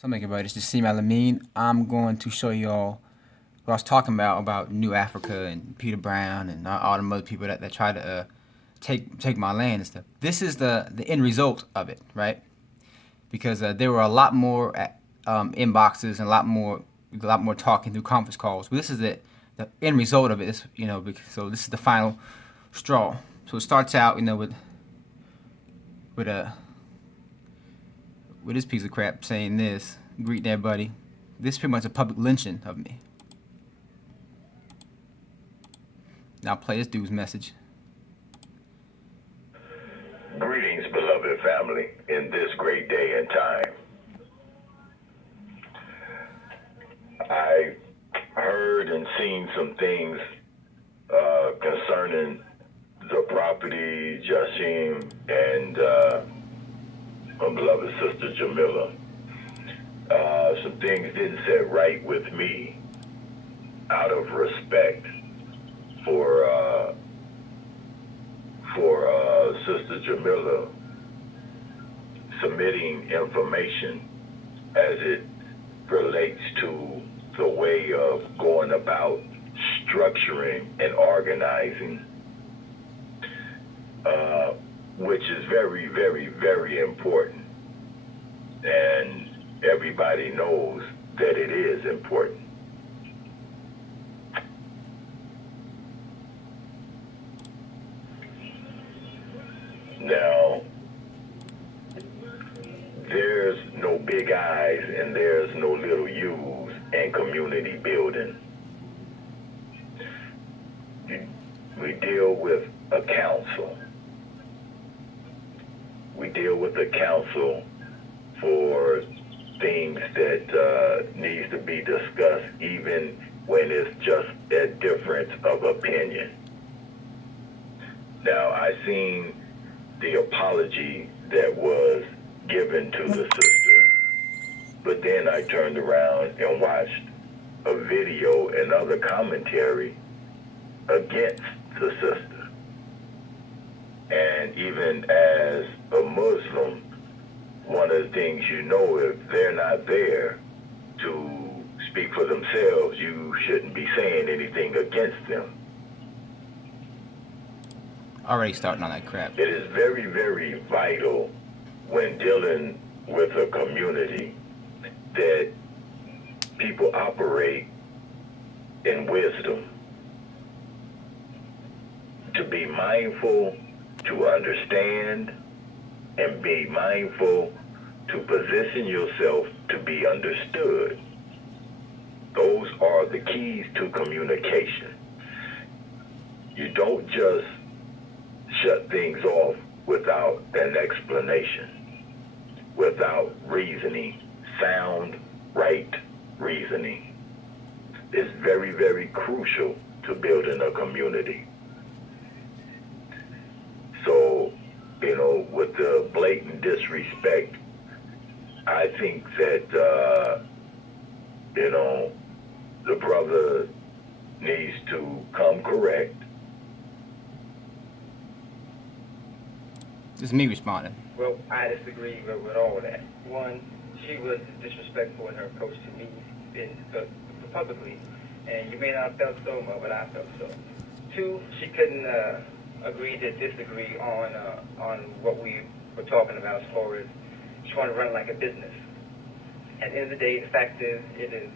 So everybody, it's just Lamine. I'm going to show y'all what I was talking about New Africa and Peter Brown and all them other people that try to take my land and stuff. This is the end result of it, right? Because there were a lot more inboxes and a lot more talking through conference calls. But this is the end result of it. So this is the final straw. So it starts out, with a with this piece of crap saying this, greet there, buddy. This is pretty much a public lynching of me. Now I'll play this dude's message. Greetings, beloved family, in this great day and time. I heard and seen some things concerning the property, Jashim, and my beloved sister Jamila. Some things didn't sit right with me out of respect for Sister Jamila submitting information as it relates to the way of going about structuring and organizing, which is very, very, very important. And everybody knows that it is important. Now, there's no big I's and there's no little U's in community building. We deal with a council. We deal with a council for things that needs to be discussed, even when it's just a difference of opinion. Now, I seen the apology that was given to the sister, but then I turned around and watched a video and other commentary against the sister. And even as a Muslim, one of the things if they're not there to speak for themselves, you shouldn't be saying anything against them. Already starting on that crap. It is very, very vital when dealing with a community that people operate in wisdom, to be mindful, to understand, and be mindful to position yourself to be understood. Those are the keys to communication. You don't just shut things off without an explanation, without reasoning, sound, right reasoning. It's very, very crucial to building a community. So, with the blatant disrespect, I think that, the brother needs to come correct. This is me responding. Well, I disagree with all of that. One, she was disrespectful in her approach to me publicly, and you may not have felt so, but I felt so. Two, she couldn't agree to disagree on what we were talking about as far as she wanted to run it like a business. At the end of the day, the fact is, it is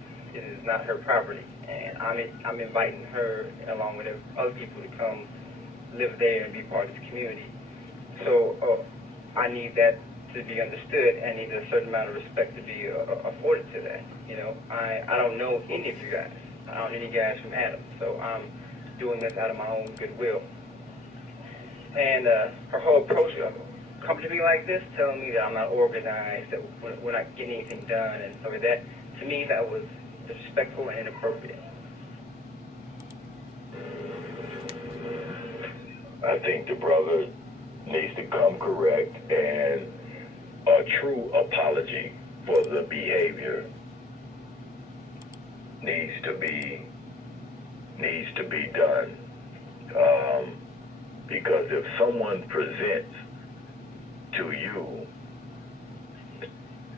not her property, and I'm inviting her along with other people to come live there and be part of this community. So I need that to be understood, and need a certain amount of respect to be afforded to that. I don't know any of you guys. I don't know any guys from Adam, so I'm doing this out of my own goodwill. And her whole approach, coming to me like this, telling me that I'm not organized, that we're not getting anything done, and stuff like that, to me that was disrespectful and inappropriate. I think the brother needs to come correct, and a true apology for the behavior needs to be done. Because if someone presents to you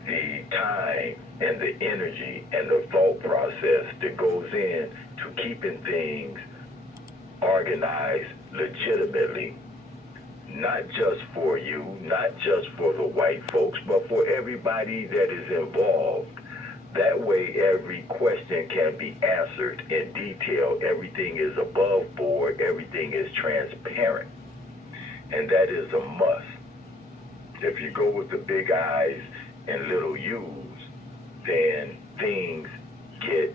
the time and the energy and the thought process that goes in to keeping things organized legitimately, not just for you, not just for the white folks, but for everybody that is involved. That way, every question can be answered in detail. Everything is above board. Everything is transparent. And that is a must. If you go with the big I's and little U's, then things get,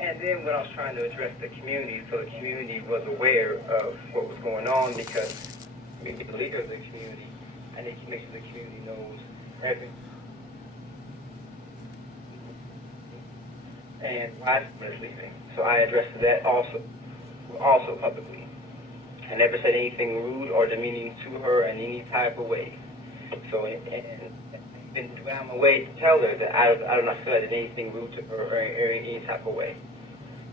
And then when I was trying to address the community, so the community was aware of what was going on, because we get the leader of the community, I need to make sure the community knows everything. And why is leaving. So I addressed that also publicly. I never said anything rude or demeaning to her in any type of way. So, and been out my way to tell her that I do not feel I did anything rude to her or in any type of way.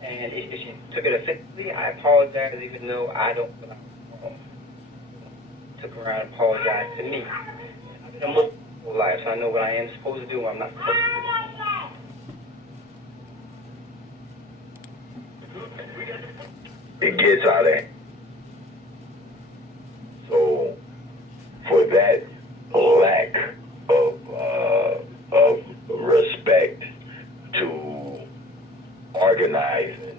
And if she took it offensively, I apologize, even though I don't feel like I took her around and apologized to me. I've been a Muslim my whole life, so I know what I am supposed to do and what I'm not supposed to do. it gets out of hand. So, for that lack of respect to organizing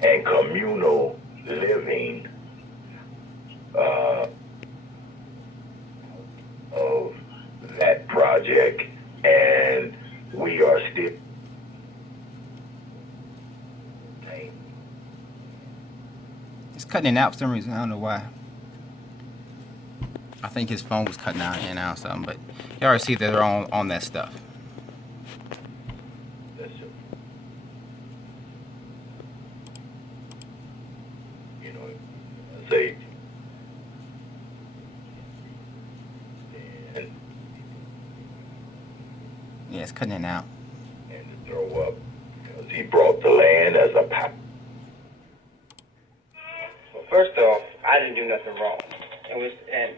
and communal living of that project, and we are still It's cutting in and out for some reason. I don't know why. I think his phone was cutting out in and out or something, but you already see that they're on that stuff. you know, say, and Yeah, it's cutting in and out. to throw up, because he brought the land as a power. Well, first off, I didn't do nothing wrong. And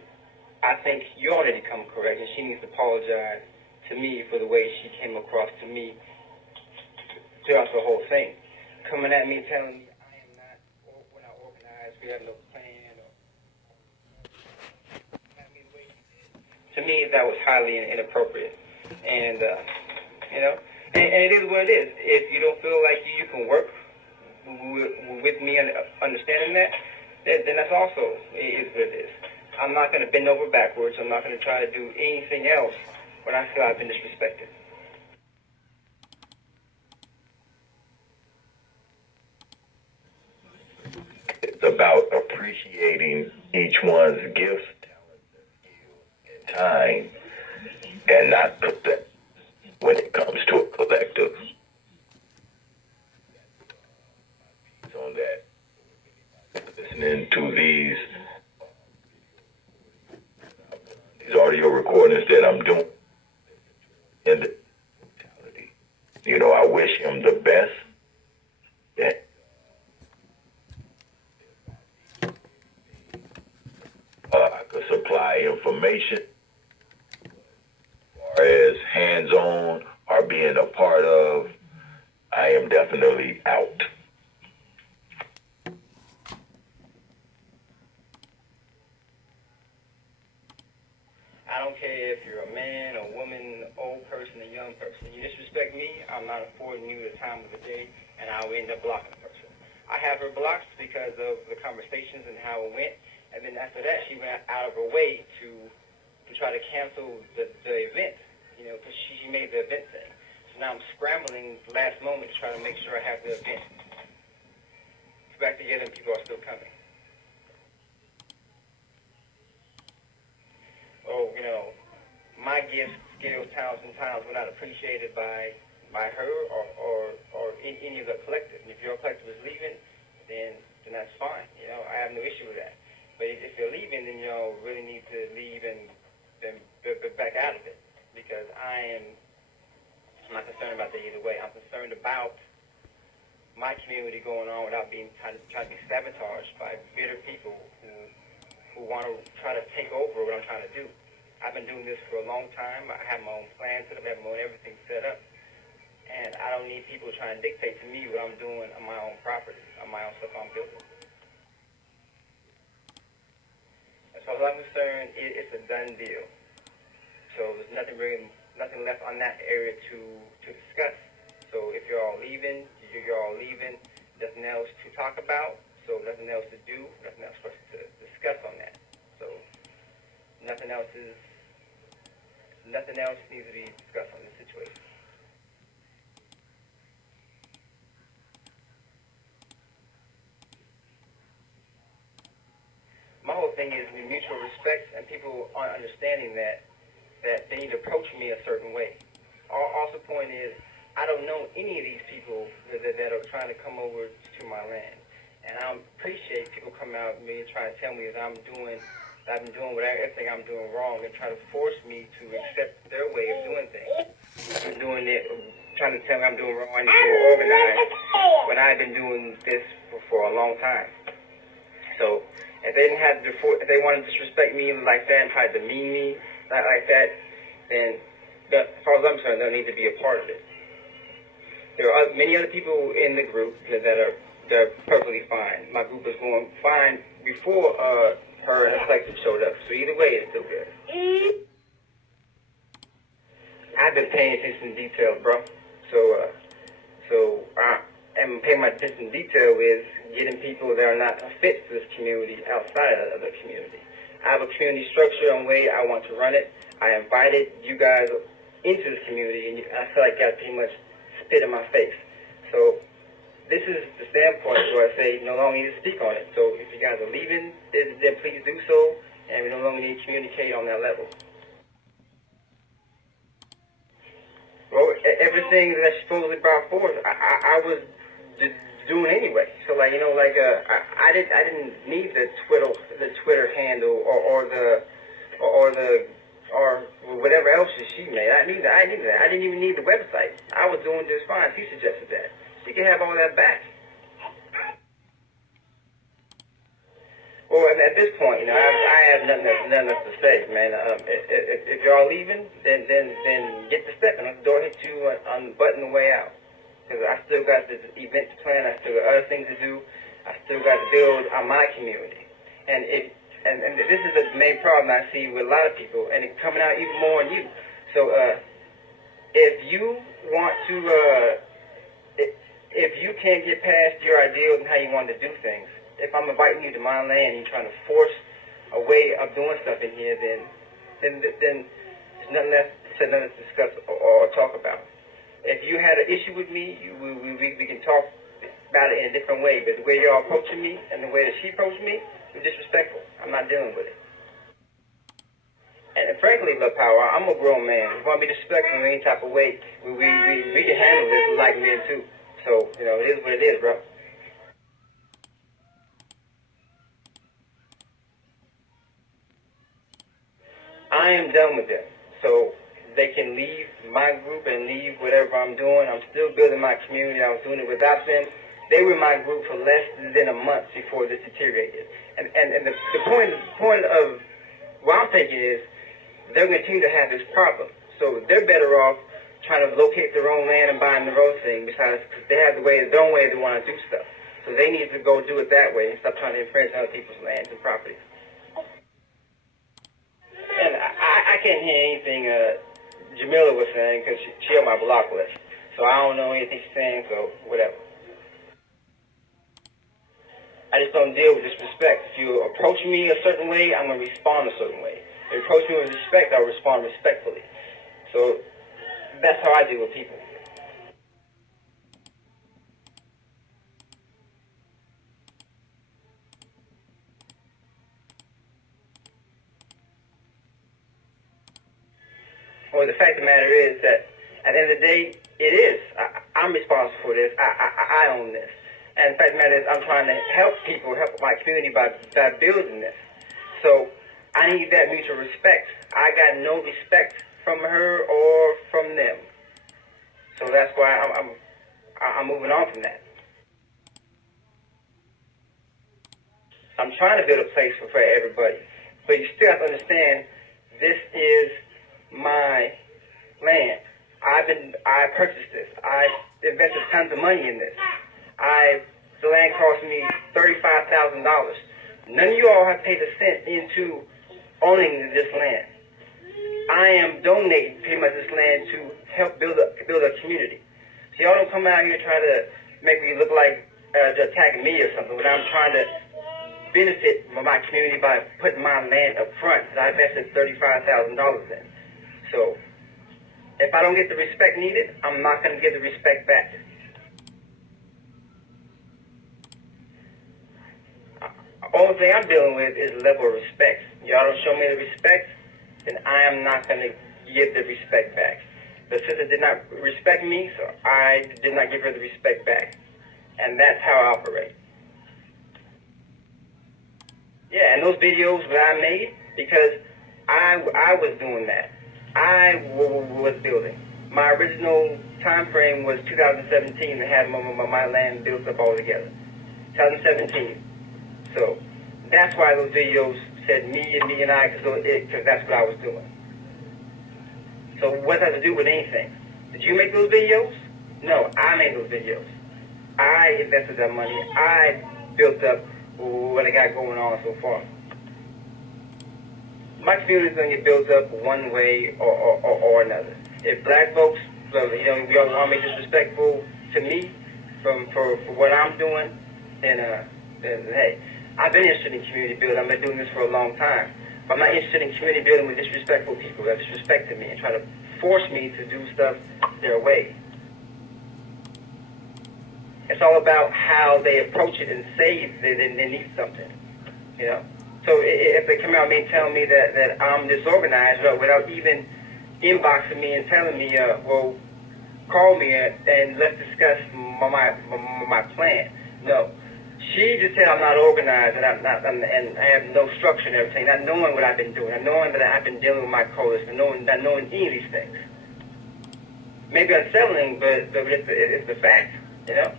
I think you all need to come correct, and she needs to apologize to me for the way she came across to me throughout the whole thing. Coming at me, telling me we're not organized, we have no plan. To me, that was highly inappropriate. And, and it is what it is. If you don't feel like you can work with me and understanding that, then that's also is what it is. I'm not going to bend over backwards. I'm not going to try to do anything else when I feel I've been disrespected. It's about appreciating each one's gifts, talents, and time, and not put that when it comes to a collective. On that, listening to these audio recordings that I'm doing, and I wish him the best. Yeah. I could supply information as far as hands-on or being a part of. I am definitely out. I don't care if you're a man, a woman, old person, a young person. You disrespect me, I'm not affording you the time of the day, and I will end up blocking the person. I have her blocked because of the conversations and how it went, and then after that, she went out of her way to try to cancel the event, because she made the event thing. So now I'm scrambling last moment to try to make sure I have the event back together and people are still coming. Oh, my gifts, skills, talents, and talents were not appreciated by her or any of the collective. And if your collective is leaving, then that's fine. I have no issue with that. But if you're leaving, then you really need to leave and then back out of it, because I'm not concerned about that either way. I'm concerned about my community going on without being trying to be sabotaged by bitter people who want to try to take over what I'm trying to do. I've been doing this for a long time. I have my own plans set up, I have my own everything set up. And I don't need people trying to dictate to me what I'm doing on my own property, on my own stuff I'm building. As far as I'm concerned, it's a done deal. So there's nothing left on that area to discuss. So if you're all leaving, nothing else to talk about, so nothing else to do, nothing else for us to discuss on that. So nothing else needs to be discussed on this situation. My whole thing is the mutual respect and people aren't understanding that they need to approach me a certain way. Also, point is, I don't know any of these people that are trying to come over to my land, and I appreciate people coming out and me trying to tell me that I've been doing everything I'm doing wrong and try to force me to accept their way of doing things. I'm doing it, trying to tell me I'm doing wrong, I need to be organized when I've been doing this for a long time. So if they want to disrespect me like that and try to demean me like that, then as far as I'm concerned, they'll need to be a part of it. There are many other people in the group they're perfectly fine. My group was going fine before her and the collective showed up. So either way, it's still good. I've been paying attention to detail, bro. So and paying my attention to detail is getting people that are not a fit for this community outside of the community. I have a community structure and way I want to run it. I invited you guys into this community, and I feel like you guys pretty much spit in my face. So this is the standpoint where I say no longer need to speak on it. So if you guys are leaving, then please do so, and we no longer need to communicate on that level. Well, everything that she supposedly brought forth, I was doing anyway. So I didn't need the Twitter handle or whatever else she made. I didn't need that. I didn't even need the website. I was doing just fine. She suggested that. She can have all that back. Well, at this point, I have nothing else to say, man. If y'all leaving, then get the step and the door hit you on the button the way out. Because I still got this event to plan. I still got other things to do. I still got to build on my community. And this is the main problem I see with a lot of people, and it's coming out even more on you. So if you want to, if you can't get past your ideals and how you want to do things, if I'm inviting you to my land and you're trying to force a way of doing stuff in here, then there's nothing left to discuss or talk about. If you had an issue with me, we can talk about it in a different way. But the way y'all approaching me and the way that she approached me was disrespectful. I'm not dealing with it. And frankly, Love Power, I'm a grown man. If you want to be disrespectful in any type of way, we can handle this like men too. So, it is what it is, bro. I am done with them. So they can leave my group and leave whatever I'm doing. I'm still building my community. I was doing it without them. They were in my group for less than a month before this deteriorated. And the point of what I'm thinking is they're going to continue to have this problem. So they're better off trying to locate their own land and buying their own thing because they have their own way they want to do stuff. So they need to go do it that way and stop trying to infringe on other people's lands and properties. And I can't hear anything Jamila was saying because she on my block list. So I don't know anything she's saying, so whatever. I just don't deal with disrespect. If you approach me a certain way, I'm going to respond a certain way. If you approach me with respect, I'll respond respectfully. So that's how I deal with people. Well, the fact of the matter is that at the end of the day, it is. I'm responsible for this. I own this. And the fact of the matter is I'm trying to help people, help my community by building this. So I need that mutual respect. I got no respect from her or from them. So that's why I'm moving on from that. I'm trying to build a place for everybody. But you still have to understand this is my land. I purchased this. I invested tons of money in this. The land cost me $35,000. None of you all have paid a cent into owning this land. I am donating pretty much this land to help build a community. So y'all don't come out here and try to make me look like attacking me or something, but I'm trying to benefit my community by putting my land up front that I invested $35,000 in. So if I don't get the respect needed, I'm not going to get the respect back. Only thing I'm dealing with is level of respect. Y'all don't show me the respect, then I am not going to give the respect back. The sister did not respect me, so I did not give her the respect back. And that's how I operate. Yeah, and those videos that I made, because I was doing that. I was building. My original time frame was 2017 to have my land built up all together. 2017. So that's why those videos said me and I, because that's what I was doing. So what does it do with anything? Did you make those videos? No, I made those videos. I invested that money. I built up what I got going on so far. My community is going to get built up one way or another. If black folks, we all want to be disrespectful to me for what I'm doing, then hey, I've been interested in community building. I've been doing this for a long time. But I'm not interested in community building with disrespectful people that disrespected me and try to force me to do stuff their way. It's all about how they approach it and say they need something, you know. So if they come out and they tell me that I'm disorganized without even inboxing me and telling me, well, call me and let's discuss my plan. No. She just said I'm not organized and I have no structure and everything, not knowing what I've been doing, not knowing that I've been dealing with my coalition, not knowing any of these things. Maybe I'm settling, but it's the fact, you know?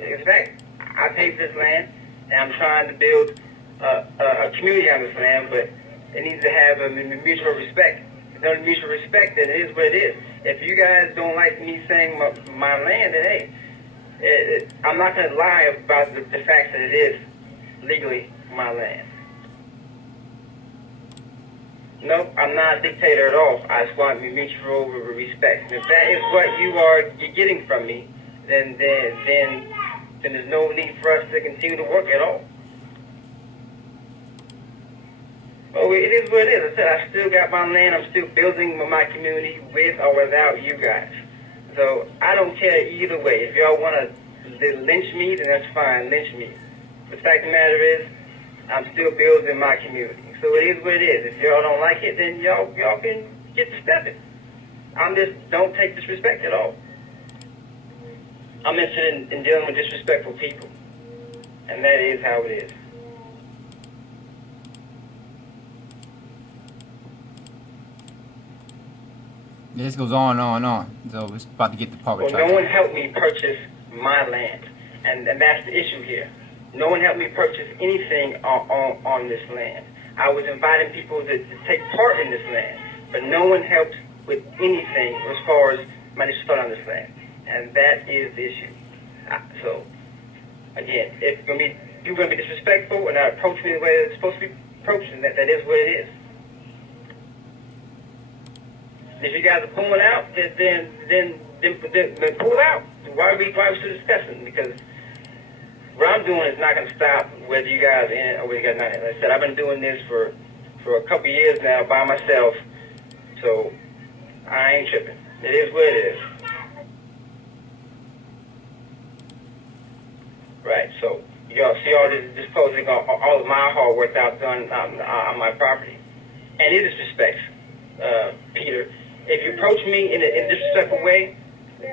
It's a fact. I paid for this land, and I'm trying to build a community on this land, but it needs to have a mutual respect. If there's no mutual respect, then it is what it is. If you guys don't like me saying my land, then hey, I'm not going to lie about the fact that it is legally my land. No, I'm not a dictator at all. I just want mutual respect. And if that is what you are getting from me, then there's no need for us to continue to work at all. Oh, it is what it is. I said I still got my land. I'm still building my community with or without you guys. So I don't care either way. If y'all want to lynch me, then that's fine. Lynch me. The fact of the matter is, I'm still building my community. So it is what it is. If y'all don't like it, then y'all can get to stepping. Don't take disrespect at all. I'm interested in dealing with disrespectful people. And that is how it is. This goes on and on and on. So it's about to get the part. Well, no one helped me purchase my land. And that's the issue here. No one helped me purchase anything on this land. I was inviting people to take part in this land, but no one helped with anything as far as my disrespect on this land. And that is the issue. So, again, if you're going to be disrespectful and not approach me the way it's supposed to be approached, then that is what it is. If you guys are pulling out, then pull out. Why are we still discussing? Because what I'm doing is not going to stop whether you guys are in or whether you guys are not in. Like I said, I've been doing this for a couple years now by myself, so I ain't tripping. It is what it is. Right, so y'all see all this disposing all of my hard work I've done on my property. And it is respect, Peter. If you approach me in a disrespectful way,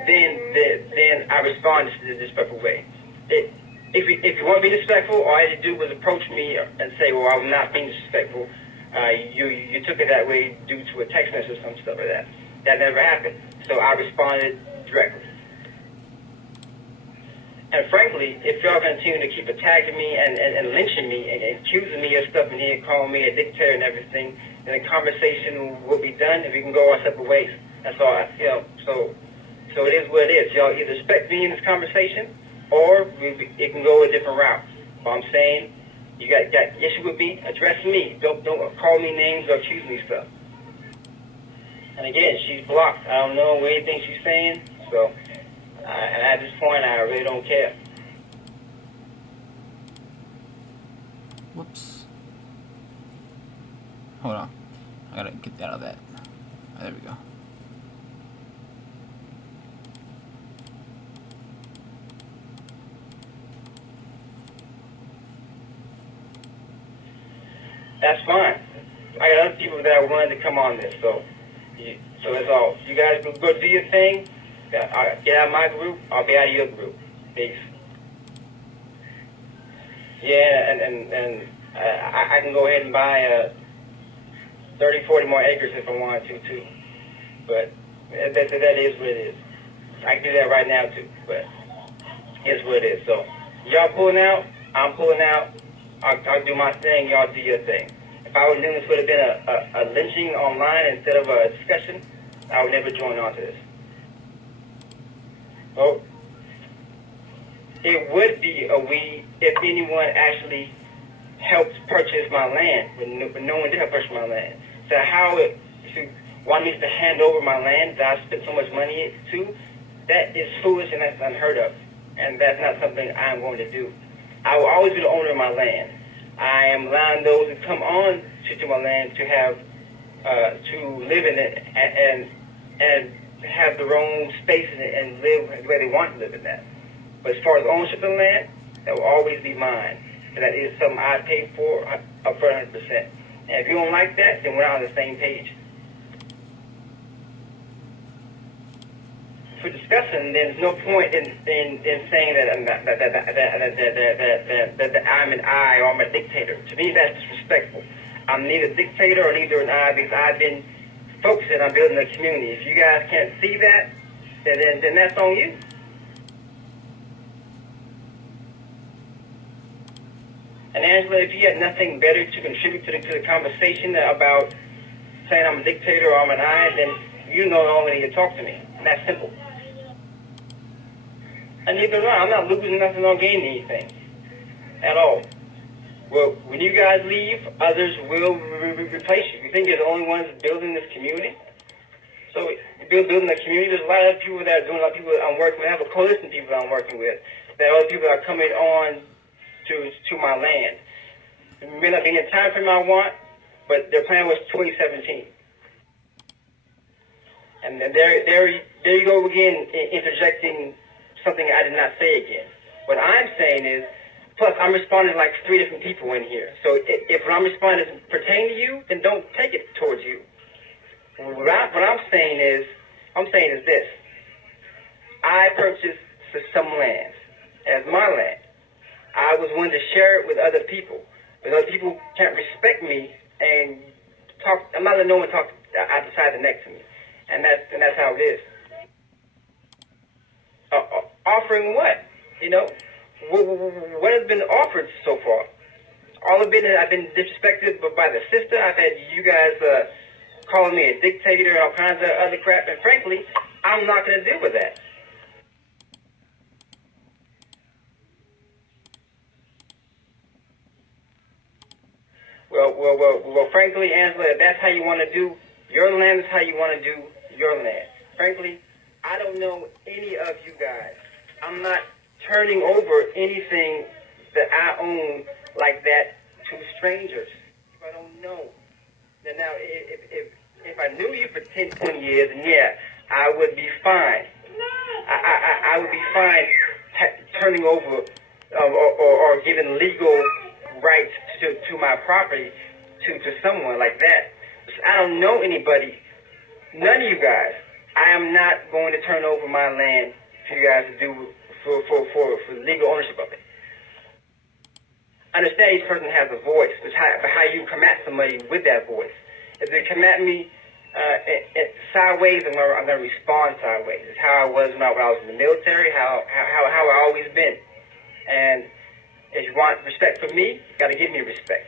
then I respond in a disrespectful way. If you want to be disrespectful, all you had to do was approach me and say, well, I'm not being disrespectful. You took it that way due to a text message or some stuff like that. That never happened. So I responded directly. And frankly, if y'all continue to keep attacking me and lynching me and accusing me of stuff and then calling me a dictator and everything, then the conversation will be done, and we can go our separate ways. That's all. So it is what it is. Y'all either respect me in this conversation, or it can go a different route. But I'm saying, you got issue with me, address me. Don't call me names or accuse me of stuff. And again, she's blocked. I don't know anything she's saying. So, and at this point, I really don't care. Whoops. Hold on. I gotta get out of that. There we go. That's fine. I got other people that are willing to come on this. So that's all. You guys go do your thing. Get out of my group. I'll be out of your group. Peace. Yeah, and I can go ahead and buy 30, 40 more acres if I wanted to too. But that is what it is. I can do that right now too. But it's what it is. So y'all pulling out. I'm pulling out. I'll do my thing. Y'all do your thing. If I was doing this, would have been a lynching online instead of a discussion, I would never join on to this. Well, it would be a we if anyone actually helped purchase my land, but no one did help purchase my land. So how it want me to hand over my land that I spent so much money to, that is foolish and that's unheard of. And that's not something I'm going to do. I will always be the owner of my land. I am allowing those who come on to my land to have to live in it and have their own space in it and live the way they want to live in that. But as far as ownership of the land, that will always be mine. And that is something I paid for up for 100%. And if you don't like that, then we're not on the same page. For discussing, there's no point in saying that I'm an I or I'm a dictator. To me, that's disrespectful. I'm neither a dictator or neither an I because I've been focusing on building a community. If you guys can't see that, then that's on you. And Angela, if you had nothing better to contribute to the conversation about saying I'm a dictator or I'm an I, then you no longer need to talk to me. And that's simple. And neither am I. I'm not losing nothing or gaining anything at all. Well, when you guys leave, others will replace you. You think you're the only ones building this community? So building a community, there's a lot of people that are doing, a lot of people that I'm working with. I have a coalition of people that I'm working with. There are other people that are coming on to my land. It may not be in the time frame I want, but their plan was 2017. And then there you go again, interjecting something I did not say again. What I'm saying is, plus I'm responding to like 3 different people in here. So if what I'm responding doesn't pertain to you, then don't take it towards you. What I'm saying is this. I purchased some land as my land. I was willing to share it with other people. But other people can't respect me and talk. I'm not letting no one talk outside the neck to me. And that's how it is. Offering what? You know, what has been offered so far? All of it, I've been disrespected by the sister. I've had you guys calling me a dictator and all kinds of other crap. And frankly, I'm not going to deal with that. Well, frankly, Angela, if that's how you want to do your land, is how you want to do your land. Frankly, I don't know any of you guys. I'm not turning over anything that I own like that to strangers. If I don't know. Then now, if I knew you for 10, 20 years, then yeah, I would be fine. I would be fine turning over or giving legal rights to my property to someone like that. I don't know anybody, none of you guys. I am not going to turn over my land for you guys to do for legal ownership of it. Understand each person has a voice, but how you come at somebody with that voice. If they come at me sideways, I'm going to respond sideways. It's how I was when I was in the military, how I always been. And if you want respect from me, you got to give me respect.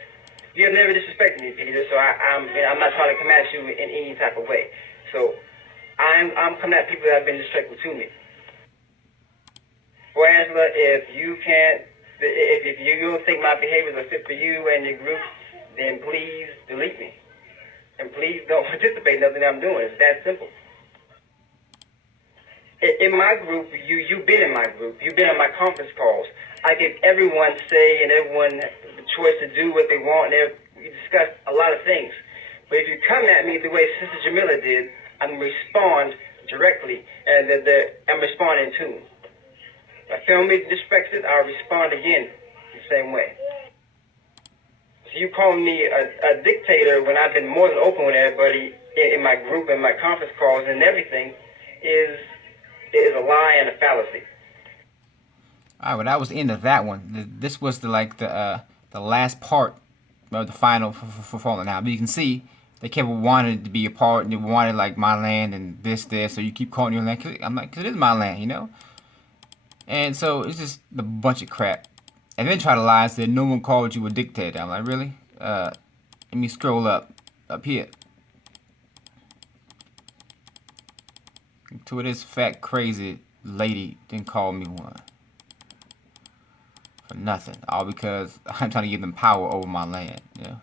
You have never disrespected me, Peter, so I'm not trying to come at you in any type of way. So I'm coming at people that have been disrespectful to me. Well, Angela, if you don't think my behaviors are fit for you and your group, then please delete me. And please don't participate in nothing I'm doing. It's that simple. In my group, you've been in my group. You've been on my conference calls. I give everyone say and everyone the choice to do what they want. We discuss a lot of things. But if you come at me the way Sister Jamila did, I'm going to respond directly, and I'm responding too. If I feel me disrespected, I'll respond again the same way. So you calling me a dictator when I've been more than open with everybody in my group and my conference calls and everything is a lie and a fallacy. All right, well, that was the end of that one. This was the last part of the final for Falling Out. But you can see they kept wanting to be a part, and they wanted like my land and this. So you keep calling your land. I'm like, 'cause it is my land, you know. And so it's just a bunch of crap. And then try to lie and say no one called you a dictator. I'm like, really? Let me scroll up here to this fat crazy lady didn't call me one. For nothing, all because I'm trying to give them power over my land. Yeah, I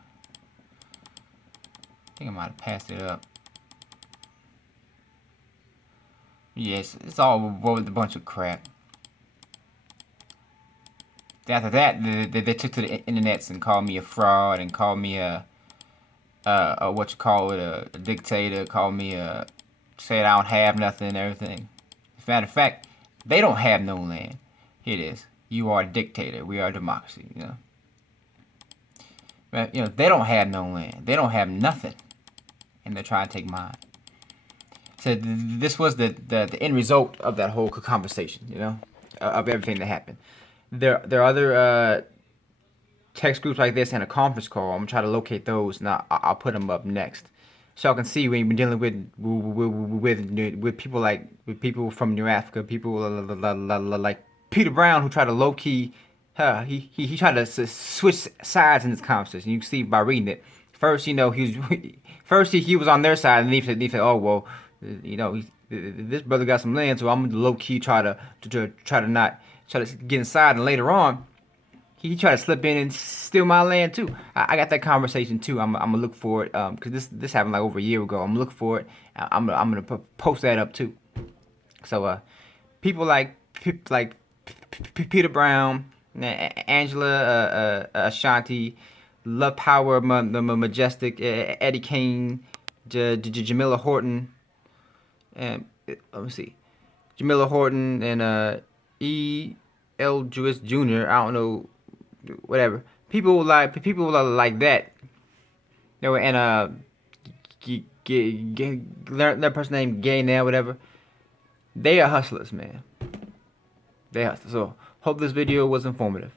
think I might have passed it up. Yes, it's all a bunch of crap. After that, they took to the internets and called me a fraud and called me a dictator. Called me said I don't have nothing and everything. As a matter of fact, they don't have no land. Here it is. You are a dictator. We are a democracy. You know. But they don't have no land. They don't have nothing, and they're trying to take mine. So this was the end result of that whole conversation. You know, of everything that happened. There are other text groups like this and a conference call. I'm gonna try to locate those, and I'll put them up next, so y'all can see we've been dealing with people from New Africa, people like Peter Brown, who tried to low key. He tried to switch sides in this conversation. You can see by reading it. First, he was on their side, and he said, oh well, this brother got some land, so I'm gonna low key try to get inside. And later on, he tried to slip in and steal my land too. I got that conversation too. I'm gonna look for it because this happened like over a year ago. I'm gonna look for it. I'm gonna post that up too. So people like Peter Brown, Angela, Ashanti, Love Power, the Majestic, Eddie Kane, Jamila Horton, and let me see, Jamila Horton and E.L. Jewis Jr. I don't know, whatever. People like that. And their person named Gay now, whatever. They are hustlers, man. They hustle. So hope this video was informative.